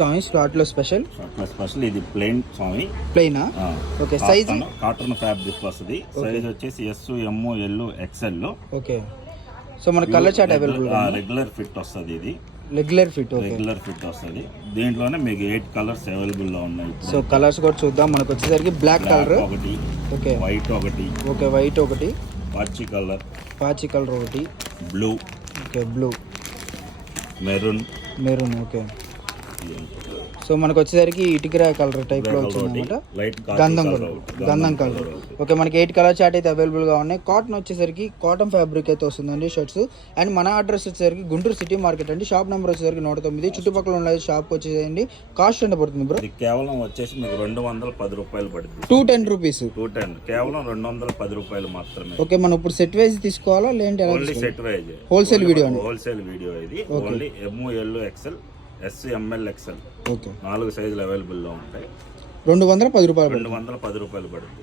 స్వామి షార్ట్లో స్పెషల్ ఇది ప్లెయిన్ స్వామి ప్లెయినా ఓకే సైజ్ కాటన్ ఫ్యాబ్రిక్ వస్తుంది. సైజ్ వచ్చేసి S M L XL. Okay so మన colour chart available regular fit వస్తుంది. ఇది రెగ్యులర్ ఫిట్ వస్తుంది. దీంట్లోనే మీకు 8 కలర్స్ అవైలబుల్ లో ఉన్నాయి. సో కలర్స్ కూడా చూద్దాం. మనకు వచ్చేసరికి బ్లాక్ కలర్ ఒకటి, ఓకే వైట్ ఒకటి, ఓకే వైట్ ఒకటి, పాచి కలర్ ఒకటి, blue, okay blue, maroon okay. So మనకు వచ్చేసరికి ఇటుకరా కలర్ టైప్ లో వచ్చింది అనమాట. గంధం కలర్ ఓకే. మనకి 8 కలర్ చార్ట్ అయితే అవైలబుల్ గా ఉన్నాయి. కాటన్ వచ్చేసరికి కాటన్ ఫ్యాబ్రిక్ అయితే వస్తుందండి షర్ట్స్. అండ్ మన అడ్రస్ వచ్చేసరికి గుంటూరు సిటీ మార్కెట్ అండి. షాప్ నెంబర్ వచ్చేసరికి 109. చుట్టుపక్కల ఉన్న షాప్ వచ్చేసేయండి. కాస్ట్ ఎంత పడుతుంది బ్రో? కేవలం వచ్చేసి మీకు 210 రూపాయలు పడుతుంది. 210 రూపీస్. 210 కేవలం 210 రూపాయలు మాత్రమే. ఓకే మనం ఇప్పుడు సెట్ వైజ్ తీసుకోవాలా లేదంటే సెట్ వైజ్ హోల్సేల్ వీడియో ఇది. Only ML XL SML XL okay 4 సైజులు అవైలబుల్ లో ఉంటాయి. 210 రూపాయలు. 210 రూపాయలు పడుతుంది.